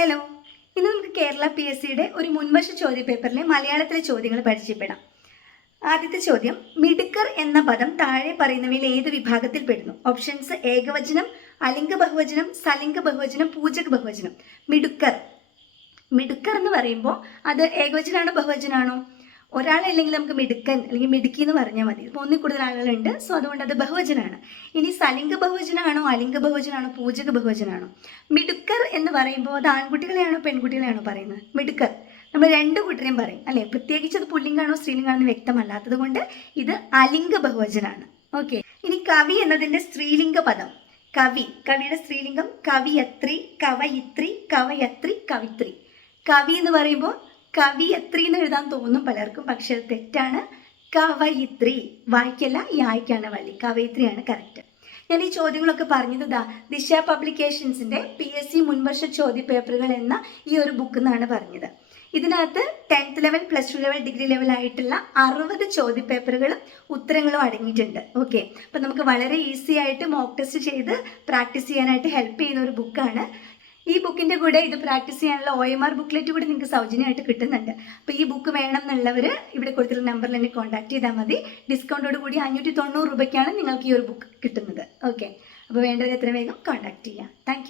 Hello ഇന്ന് നമുക്ക് Kerala P S സിയുടെ ഒരു മുൻവശ ചോദ്യ പേപ്പറിലെ മലയാളത്തിലെ ചോദ്യങ്ങൾ പരിചയപ്പെടാം. ആദ്യത്തെ ചോദ്യം മിടുക്കർ എന്ന പദം താഴെ പറയുന്നവയിൽ ഏത് വിഭാഗത്തിൽ പെടുന്നു ഓപ്ഷൻസ് ഏകവചനം അലിംഗ ബഹുവചനം സലിംഗ ബഹുവചനം പൂജക ബഹുവചനം. മിടുക്കർ. മിടുക്കർ എന്ന് പറയുമ്പോൾ അത് ഏകവചനാണോ ബഹുവചനാണോ? ഒരാളല്ലെങ്കിൽ നമുക്ക് മിടുക്കൻ അല്ലെങ്കിൽ മിടുക്കി എന്ന് പറഞ്ഞാൽ മതി. ഇപ്പോൾ ഒന്നിൽ കൂടുതൽ ആളുകളുണ്ട്. സോ അതുകൊണ്ട് അത് ബഹുവചനാണ്. ഇനി സലിംഗ ബഹുവചനാണോ അലിംഗ ബഹുവചനാണോ പൂജക ബഹുവചനാണോ? മിടുക്കർ എന്ന് പറയുമ്പോൾ അത് ആൺകുട്ടികളെയാണോ പെൺകുട്ടികളെയാണോ പറയുന്നത്? മിടുക്കർ. നമ്മൾ രണ്ട് കൂട്ടരെയും പറയും. അല്ലേ? പ്രത്യേകിച്ച് അത് പുല്ലിംഗാണോ സ്ത്രീലിംഗാണോ വ്യക്തമല്ലാത്തത് കൊണ്ട് ഇത് അലിംഗ ബഹുവചനാണ്. ഓക്കെ ഇനി കവി എന്നതിന്റെ സ്ത്രീലിംഗ പദം. കവി. കവിയുടെ സ്ത്രീലിംഗം കവിയത്രി കവയിത്രി കവയത്രി കവിത്രി. കവി എന്ന് പറയുമ്പോൾ കവിയത്രി എന്ന് എഴുതാൻ തോന്നും പലർക്കും പക്ഷെ അത് തെറ്റാണ്. കവയിത്രി. വായിക്കല്ല ഈ ആയിക്കാണ് വള്ളി. കവയിത്രിയാണ് കറക്റ്റ് ഞാൻ ഈ ചോദ്യങ്ങളൊക്കെ പറഞ്ഞത് ദാ ദിശ പബ്ലിക്കേഷൻസിന്റെ പി എസ് സി മുൻവർഷ ചോദ്യ പേപ്പറുകൾ എന്ന ഈ ഒരു ബുക്ക് എന്നാണ് പറഞ്ഞത്. ഇതിനകത്ത് tenth level plus two level degree level ആയിട്ടുള്ള അറുപത് ചോദ്യ പേപ്പറുകളും ഉത്തരങ്ങളും അടങ്ങിയിട്ടുണ്ട്. ഓക്കെ. അപ്പം നമുക്ക് വളരെ ഈസി ആയിട്ട് മോക്ക് ടെസ്റ്റ് ചെയ്ത് പ്രാക്ടീസ് ചെയ്യാനായിട്ട് ഹെൽപ്പ് ചെയ്യുന്ന ഒരു ബുക്കാണ് ഈ ബുക്കിന്റെ കൂടെ ഇത് പ്രാക്ടീസ് ചെയ്യാനുള്ള ഒ എം ആർ ബുക്ക്ലെറ്റ് കൂടി നിങ്ങൾക്ക് സൗജന്യമായിട്ട് കിട്ടുന്നുണ്ട്. അപ്പോൾ ഈ ബുക്ക് വേണം എന്നുള്ളവർ ഇവിടെ കൊടുത്തിട്ടുള്ള നമ്പറിൽ എന്നെ കോൺടാക്ട് ചെയ്താൽ മതി. ഡിസ്കൗണ്ടോട് കൂടി അഞ്ഞൂറ്റി തൊണ്ണൂറ് രൂപയ്ക്കാണ് നിങ്ങൾക്ക് ഈ ഒരു ബുക്ക് കിട്ടുന്നത്. ഓക്കെ അപ്പോൾ വേണ്ടവർ എത്ര വേഗം കോൺടാക്ട് ചെയ്യാം. താങ്ക്